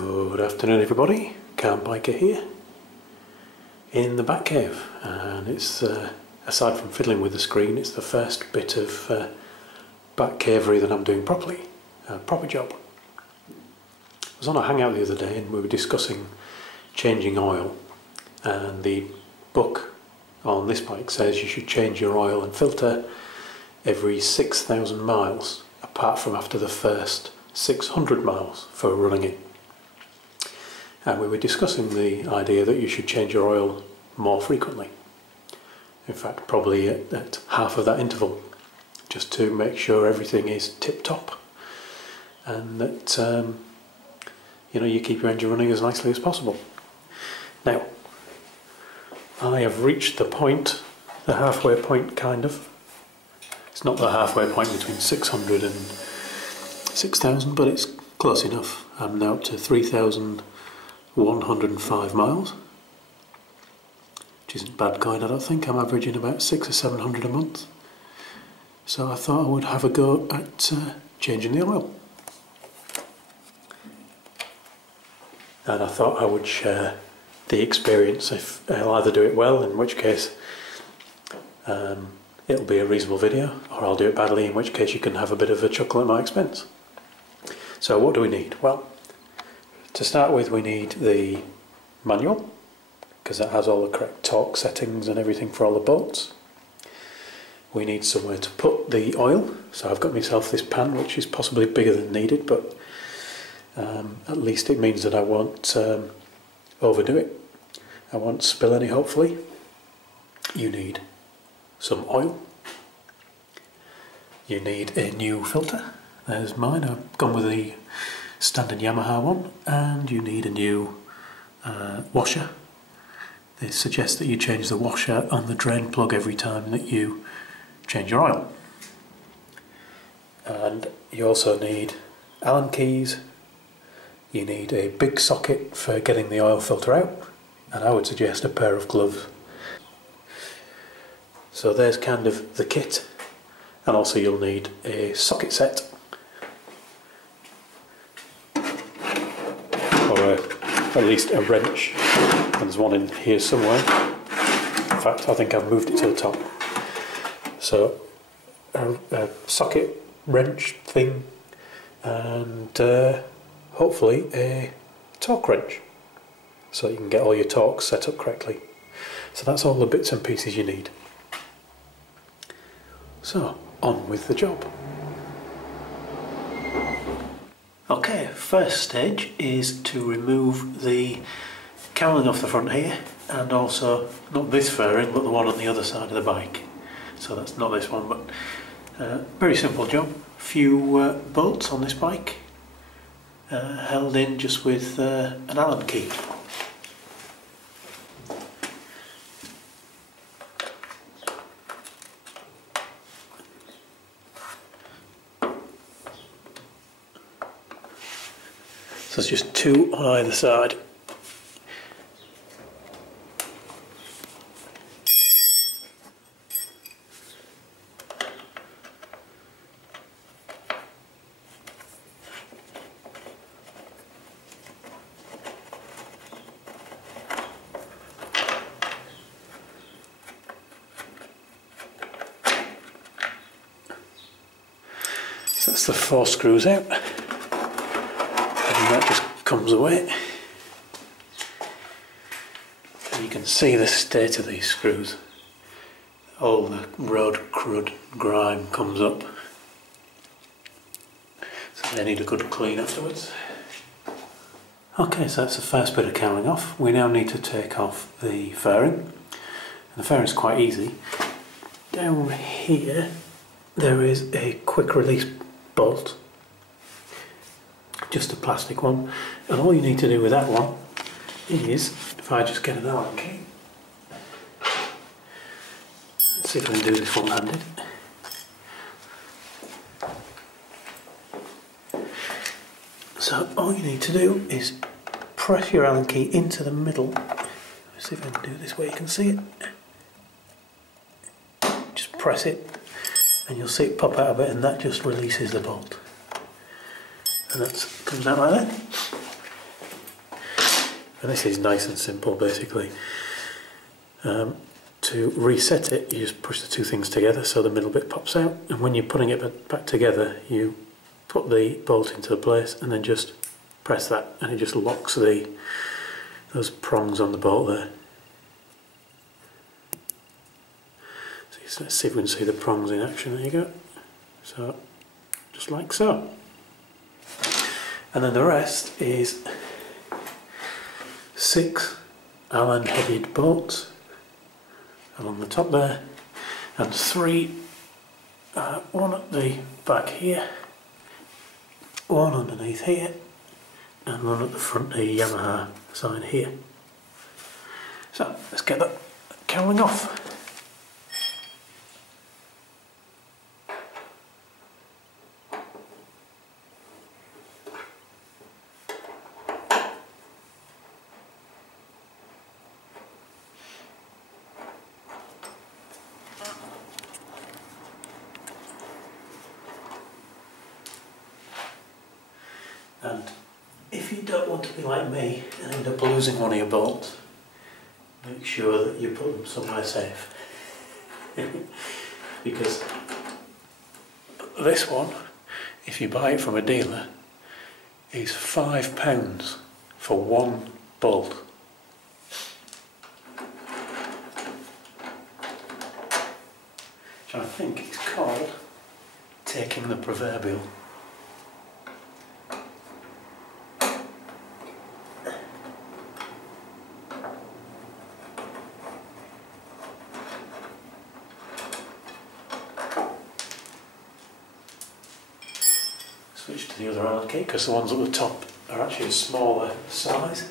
Good afternoon everybody, Car Biker here in the Batcave, and it's aside from fiddling with the screen, it's the first bit of Batcavery that I'm doing properly, a proper job. I was on a hangout the other day and we were discussing changing oil, and the book on this bike says you should change your oil and filter every 6,000 miles, apart from after the first 600 miles for running it. And we were discussing the idea that you should change your oil more frequently. In fact, probably at half of that interval, just to make sure everything is tip-top and that you keep your engine running as nicely as possible. Now, I have reached the point, the halfway point kind of. It's not the halfway point between 600 and 6,000, but it's close enough. I'm now up to 3,105 miles, which isn't bad going, I don't think. I'm averaging about 600 or 700 a month. So I thought I would have a go at changing the oil. And I thought I would share the experience. If I'll either do it well, in which case it'll be a reasonable video, or I'll do it badly, in which case you can have a bit of a chuckle at my expense. So what do we need? Well, to start with, we need the manual, because that has all the correct torque settings and everything for all the bolts. We need somewhere to put the oil, so I've got myself this pan, which is possibly bigger than needed, but at least it means that I won't overdo it. I won't spill any, hopefully. You need some oil. You need a new filter. There's mine. I've gone with the standard Yamaha one. And you need a new washer. They suggest that you change the washer on the drain plug every time that you change your oil. And you also need Allen keys. You need a big socket for getting the oil filter out, and I would suggest a pair of gloves. So there's kind of the kit, and also you'll need a socket set, or at least a wrench. And there's one in here somewhere. In fact, I think I've moved it to the top. So a socket wrench thing, and hopefully a torque wrench, so you can get all your torques set up correctly. So that's all the bits and pieces you need. So, on with the job. Okay, first stage is to remove the cowling off the front here, and also not this fairing but the one on the other side of the bike. So that's not this one, but very simple job. Few bolts on this bike, held in just with an Allen key. So there's just two on either side. So that's the 4 screws out, and that just comes away. And you can see the state of these screws. All the road crud grime comes up, so they need a good clean afterwards. Okay, so that's the first bit of cowling off. We now need to take off the fairing, and the fairing is quite easy. Down here there is a quick release bolt, just a plastic one, and all you need to do with that one is, if I just get an Allen key, let's see if I can do this one-handed. So all you need to do is press your Allen key into the middle. Let's see if I can do this where you can see it. Just press it, and you'll see it pop out of it, and that just releases the bolt. And that comes out like that. And this is nice and simple basically. To reset it, you just push the two things together so the middle bit pops out, and when you're putting it back together you put the bolt into the place and then just press that and it just locks those prongs on the bolt there. So let's see if we can see the prongs in action. There you go. So just like so. And then the rest is 6 Allen headed bolts along the top there, and 3, one at the back here, one underneath here, and one at the front, the Yamaha side here. So let's get that cowling off. And if you don't want to be like me and end up losing one of your bolts, make sure that you put them somewhere safe. Because this one, if you buy it from a dealer, is £5 for one bolt. Which I think is called taking the proverbial. Switch to the other Allen key because the ones at the top are actually a smaller size,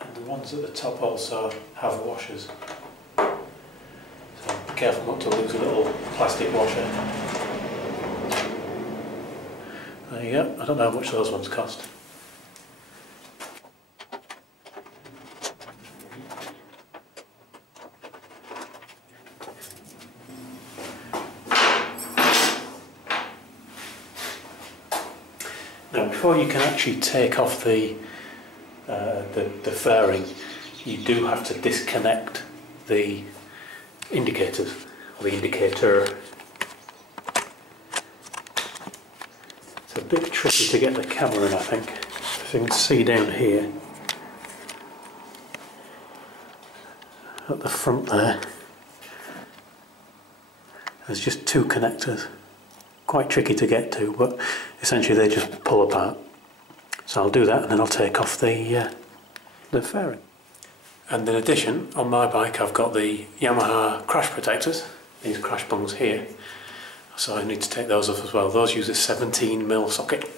and the ones at the top also have washers. So be careful not to lose a little plastic washer. There you go. I don't know how much those ones cost. Now, before you can actually take off the fairing, you do have to disconnect the indicators, or the indicator. It's a bit tricky to get the camera in, I think. As you can see down here, at the front there, there's just 2 connectors. Quite tricky to get to, but essentially they just pull apart. So I'll do that and then I'll take off the fairing. And in addition, on my bike I've got the Yamaha crash protectors, these crash bungs here, so I need to take those off as well. Those use a 17mm socket.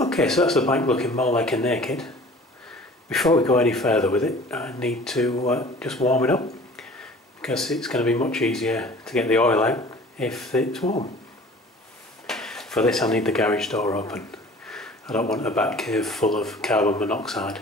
Okay, so that's the bike looking more like a naked. Before we go any further with it, I need to just warm it up, because it's going to be much easier to get the oil out if it's warm. For this I need the garage door open. I don't want a back cave full of carbon monoxide.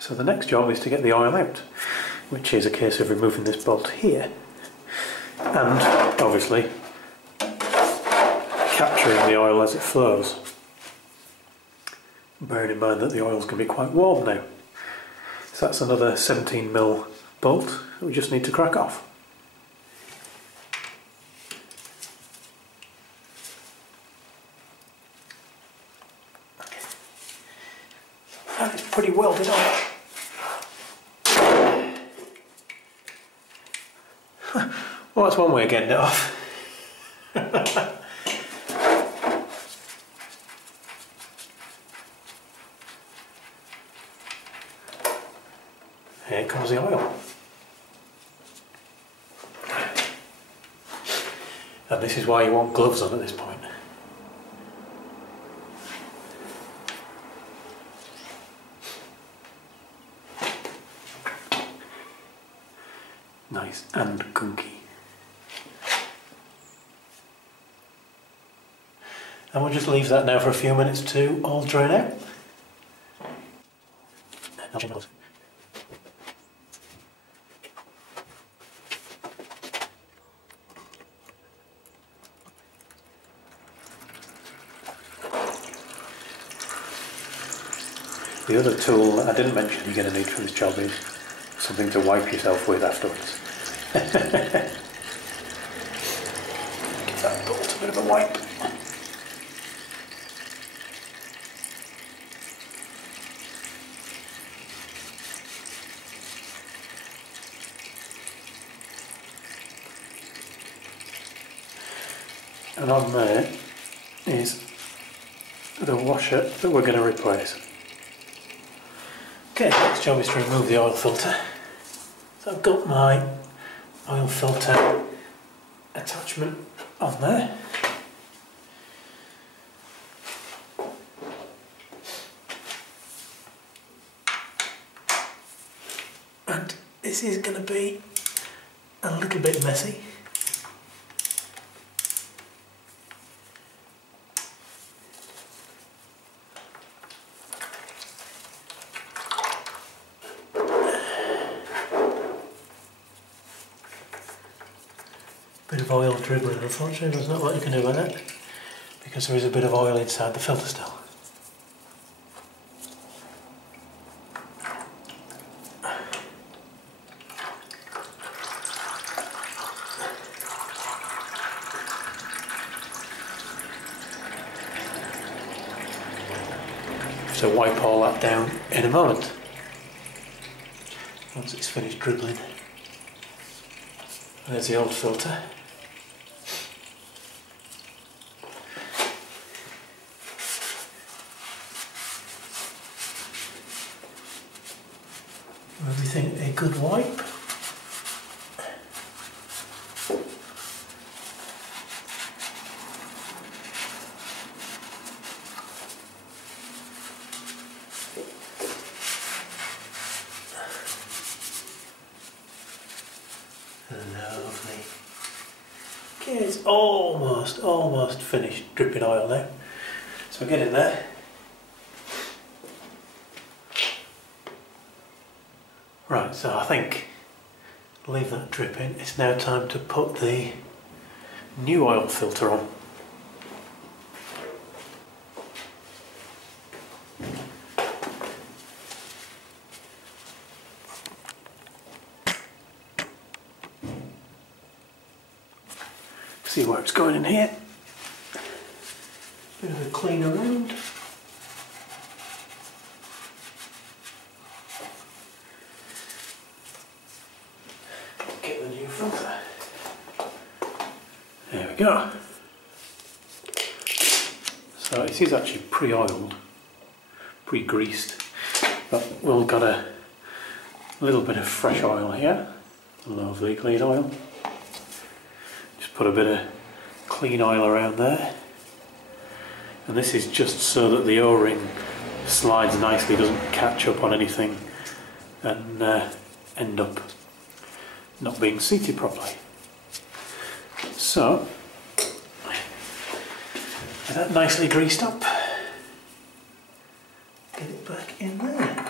So the next job is to get the oil out, which is a case of removing this bolt here and obviously capturing the oil as it flows. bearing in mind that the oil's going to be quite warm now. So that's another 17mm bolt that we just need to crack off. And it's pretty welded on. Well, that's one way of getting it off. Here comes the oil. And this is why you want gloves on at this point. Nice and gunky. And we'll just leave that now for a few minutes to all drain out. The other tool that I didn't mention you're going to need for this job is something to wipe yourself with afterwards. Give that bolt a bit of a wipe. And on there is the washer that we're going to replace. Okay, next job is to remove the oil filter. So I've got my oil filter attachment on there. And this is going to be a little bit messy. Bit of oil dribbling, unfortunately there's not a lot you can do with it because there is a bit of oil inside the filter still. So wipe all that down in a moment once it's finished dribbling. There's the old filter. Everything a good wipe. Lovely. Okay, it's almost finished dripping oil now. So get in there. Right, so I think leave that dripping. It's now time to put the new oil filter on. See where it's going in here. Bit of a clean around. Get the new filter. There we go. So it is actually pre-oiled, pre-greased, but we've got a little bit of fresh oil here. Lovely clean oil. Just put a bit of clean oil around there. And this is just so that the O-ring slides nicely, doesn't catch up on anything and end up not being seated properly. So, with that nicely greased up, get it back in there.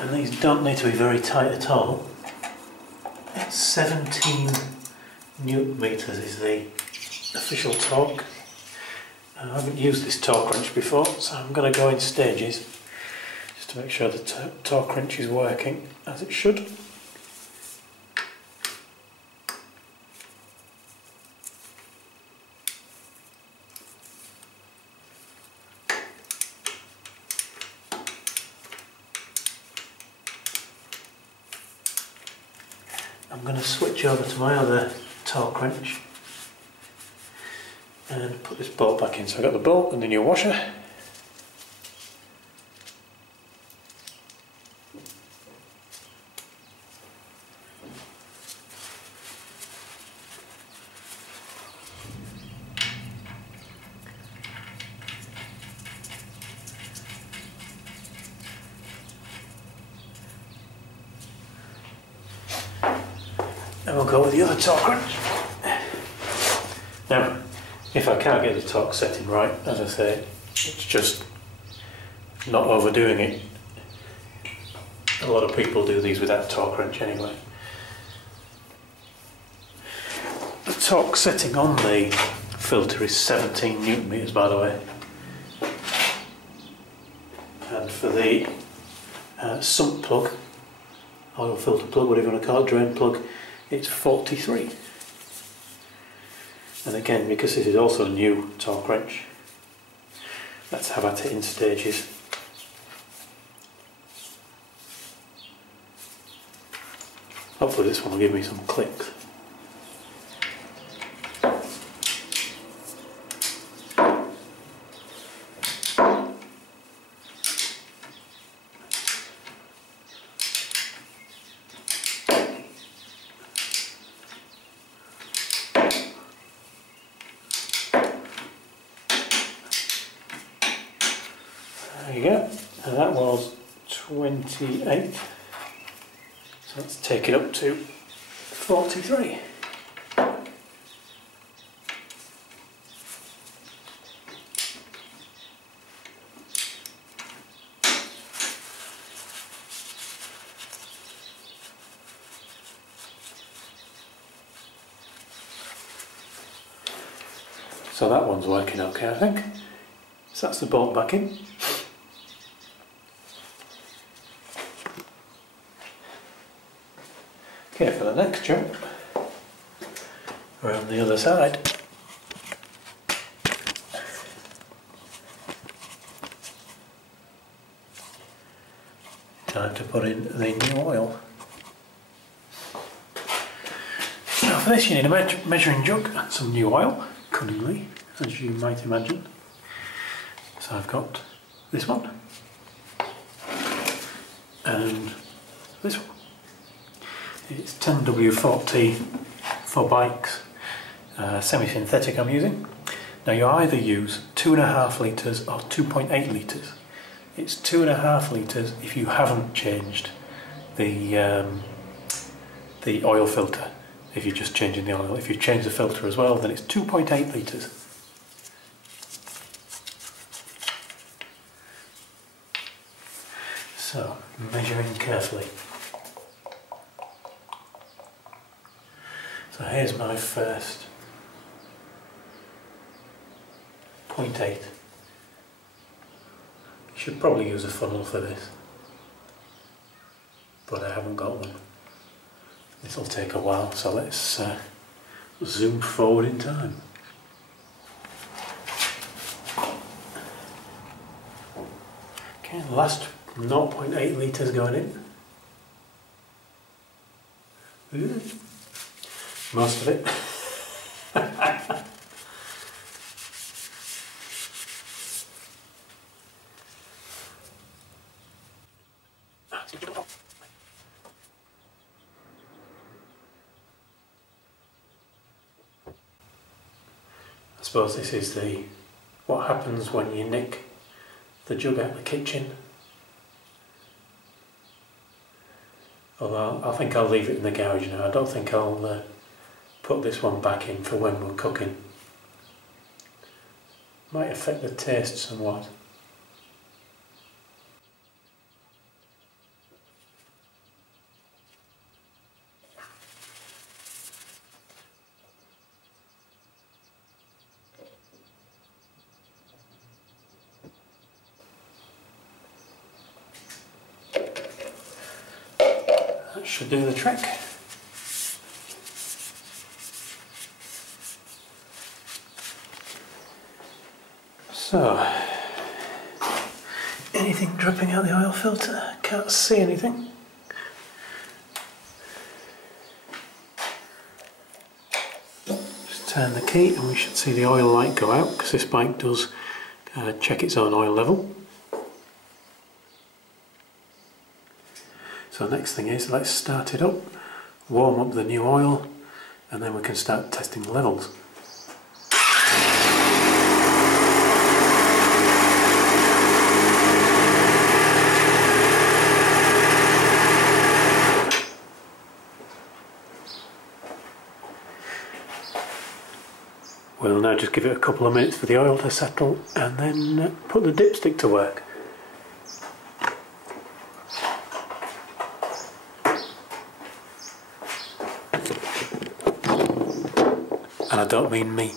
And these don't need to be very tight at all. 17 Newton meters is the official torque. I haven't used this torque wrench before, so I'm going to go in stages just to make sure the torque wrench is working as it should. I'm going to switch over to my other torque wrench and put this bolt back in. So I've got the bolt and the new washer. And we'll go with the other torque wrench. Now, if I can't get the torque setting right, as I say, it's just not overdoing it. A lot of people do these without torque wrench anyway. The torque setting on the filter is 17 Newton meters, by the way. And for the sump plug, oil filter plug, whatever you want to call it, drain plug, it's 43. And again, because this is also a new torque wrench, let's have at it in stages. Hopefully this one will give me some clicks. There you go, and that was 28, so let's take it up to 43. So that one's working okay, I think. So that's the bolt back in. Okay, for the next jump, around the other side. Time to put in the new oil. Now for this you need a measuring jug and some new oil, cunningly, as you might imagine. So I've got this one, and this one. It's 10W40 for bikes, semi-synthetic I'm using. Now you either use 2.5 litres or 2.8 litres. It's 2.5 litres if you haven't changed the oil filter. If you're just changing the oil, if you change the filter as well, then it's 2.8 litres. So, measuring carefully. So here's my first 0.8. Should probably use a funnel for this, but I haven't got one. This will take a while, so let's zoom forward in time. Okay, last 0.8 litres going in. Ooh. Most of it. I suppose this is what happens when you nick the jug out of the kitchen. Although I think I'll leave it in the garage now. I don't think I'll put this one back in for when we're cooking. Might affect the taste somewhat. should do the trick. So, anything dripping out the oil filter? Can't see anything. Just turn the key and we should see the oil light go out, because this bike does check its own oil level. So next thing is, let's start it up, warm up the new oil, and then we can start testing the levels. We'll now just give it a couple of minutes for the oil to settle and then put the dipstick to work. And I don't mean me.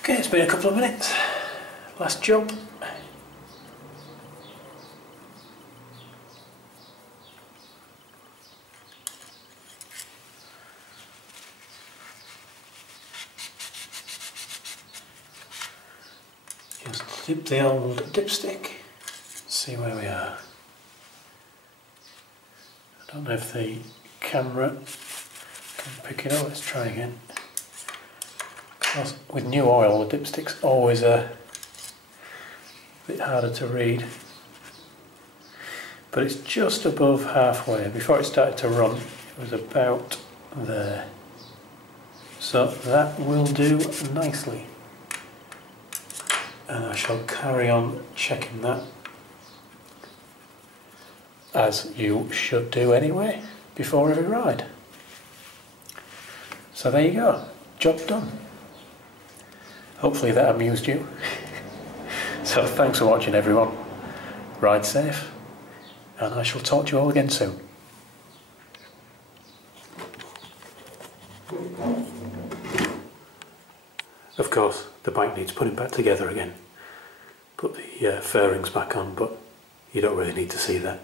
Okay, it's been a couple of minutes. Last job. Just dip the old dipstick, see where we are. I don't know if the camera can pick it up. Let's try again. With new oil, the dipstick's always a bit harder to read, but it's just above halfway. Before it started to run, it was about there. So that will do nicely. And I shall carry on checking that, as you should do anyway, before every ride. So there you go, job done. Hopefully that amused you. So thanks for watching everyone, ride safe, and I shall talk to you all again soon. Of course, the bike needs putting back together again. Put the fairings back on, but you don't really need to see that.